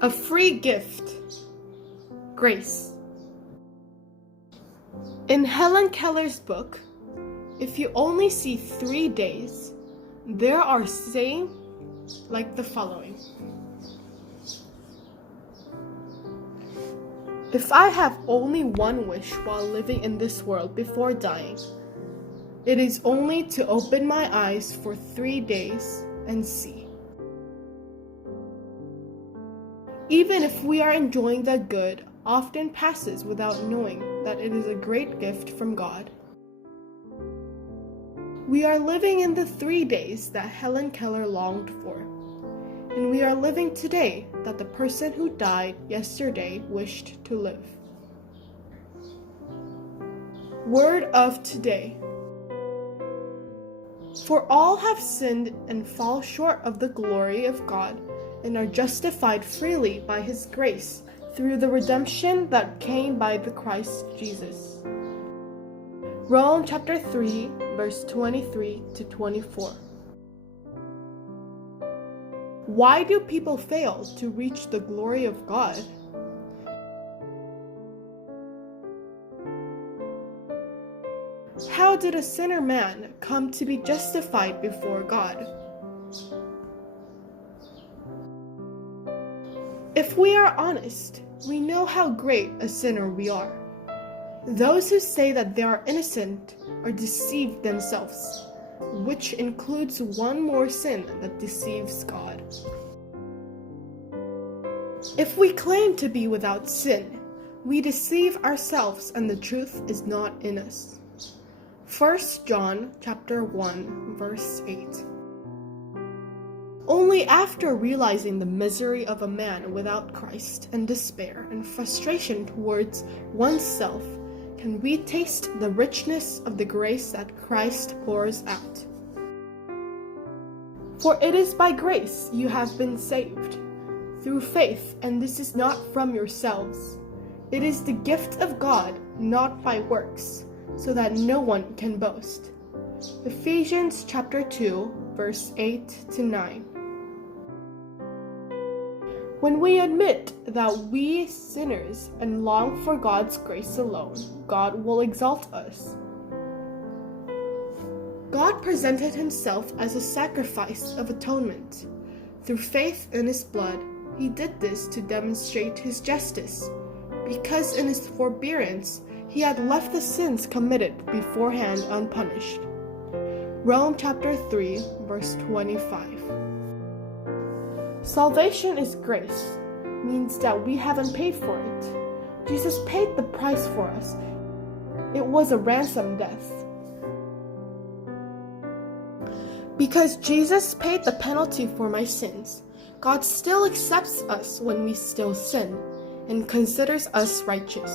A free gift. Grace. In Helen Keller's book, If You Only See 3 Days, there are sayings like the following. If I have only one wish while living in this world before dying, it is only to open my eyes for 3 days and see. Even if we are enjoying the good, often passes without knowing that it is a great gift from God. We are living in the 3 days that Helen Keller longed for, and we are living today that the person who died yesterday wished to live. Word of today. For all have sinned and fall short of the glory of God, and are justified freely by His grace through the redemption that came by the Christ Jesus. Rome chapter 3, verse 23 to 24. Why do people fail to reach the glory of God? How did a sinner man come to be justified before God? If we are honest, we know how great a sinner we are. Those who say that they are innocent are deceived themselves, which includes one more sin that deceives God. If we claim to be without sin, we deceive ourselves and the truth is not in us. 1 John chapter 1, verse 8. Only after realizing the misery of a man without Christ and despair and frustration towards oneself can we taste the richness of the grace that Christ pours out. For it is by grace you have been saved, through faith, and this is not from yourselves. It is the gift of God, not by works, so that no one can boast. Ephesians chapter 2, verse 8 to 9. When we admit that we sinners and long for God's grace alone, God will exalt us. God presented Himself as a sacrifice of atonement. Through faith in His blood, He did this to demonstrate His justice, because in His forbearance, He had left the sins committed beforehand unpunished. Rome chapter 3, verse 25. Salvation is grace, means that we haven't paid for it. Jesus paid the price for us. It was a ransom death. Because Jesus paid the penalty for my sins, God still accepts us when we still sin, and considers us righteous.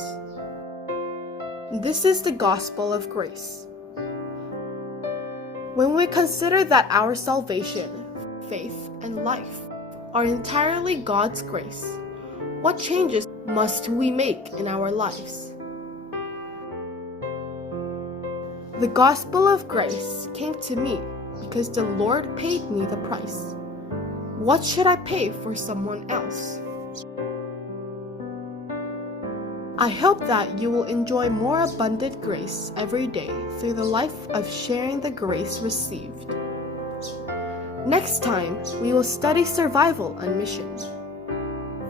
This is the gospel of grace. When we consider that our salvation, faith, and life are entirely God's grace, what changes must we make in our lives? The gospel of grace came to me because the Lord paid me the price. What should I pay for someone else? I hope that you will enjoy more abundant grace every day through the life of sharing the grace received. Next time, we will study survival and mission.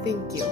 Thank you.